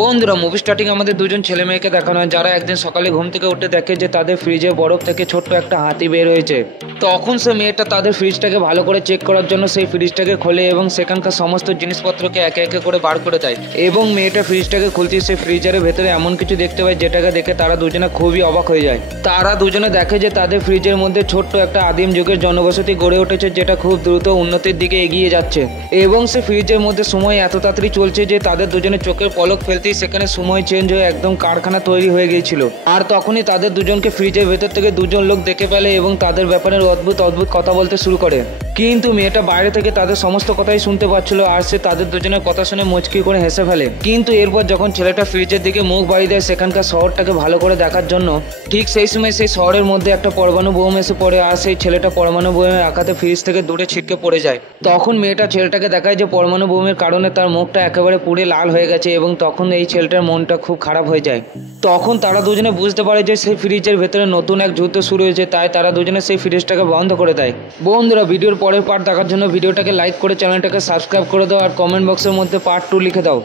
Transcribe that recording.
বন্ধুরা, movie starting আমাদের দুজন ছেলে মেয়েকে দেখানো হয় যারা একদিন সকালে ঘুম থেকে উঠে দেখে যে তাদের ফ্রিজে বরফ থেকে ছোট্ট একটা হাতি বের হয়েছে। তখন সে মেয়েটা তাদের ফ্রিজটাকে ভালো করে চেক করার জন্য সেই ফ্রিজটাকে খোলে এবং সেখানকার সমস্ত জিনিসপত্রকে একে একে করে বার করে দেয়। এবং মেয়েটা ফ্রিজটাকে খুলতে সে ফ্রিজারের ভেতরে এমন কিছু দেখতে পায় যেটাকে দেখে তারা দুজনে খুবই অবাক হয়ে যায়। তারা দুজনে দেখে যে তাদের ফ্রিজের মধ্যে ছোট্ট একটা আদিম যুগের জনবসতি গড়ে উঠেছে যেটা খুব দ্রুত উন্নতির দিকে এগিয়ে যাচ্ছে। এবং সে ফ্রিজের মধ্যে সময় এত তাড়াতাড়ি চলছে যে তাদের দুজনের চোখের পলক ফেলতেই সেখানে সময় চেঞ্জ হয়ে একদম কারখানা তৈরি হয়ে গিয়েছিল। আর তখনই তাদের দুজনকে ফ্রিজের ভেতর থেকে দুজন লোক দেখে ফেলে এবং তাদের ব্যাপারে অদ্ভুত অদ্ভুত কথা বলতে শুরু করে। কিন্তু মেয়েটা বাইরে থেকে তাদের সমস্ত কথাই শুনতে পাচ্ছিল আর সে তাদের দুজনের কথা শুনে মুচকি করে হেসে ফেলে। কিন্তু এরপর যখন ছেলেটা ফ্রিজের দিকে মুখ বাড়িয়ে দেয় সেখানকার শহরটাকে ভালো করে দেখার জন্য, ঠিক সেই সময় সেই শহরের মধ্যে একটা পরমাণু বোম এসে পড়ে আর সেই ছেলেটা পরমাণু বোমের আঘাতে ফ্রিজ থেকে দূরে ছিটকে পড়ে যায়। তখন মেয়েটা ছেলেটাকে দেখায় যে পরমাণু বোমের কারণে তার মুখটা একেবারে পুড়ে লাল হয়ে গেছে এবং তখন এই ছেলেটার মনটা খুব খারাপ হয়ে যায়। তখন তারা দুজনে বুঝতে পারে যে সেই ফ্রিজের ভেতরে নতুন এক যুদ্ধ শুরু হয়েছে, তাই তারা দুজনে সেই ফ্রিজটাকে বন্ধ করে দেয়। বন্ধুরা, ভিডিওর পরের পার্ট দেখার জন্য ভিডিওটাকে লাইক করে চ্যানেলটাকে সাবস্ক্রাইব করে দাও আর কমেন্ট বক্সের মধ্যে পার্ট 2 লিখে দাও।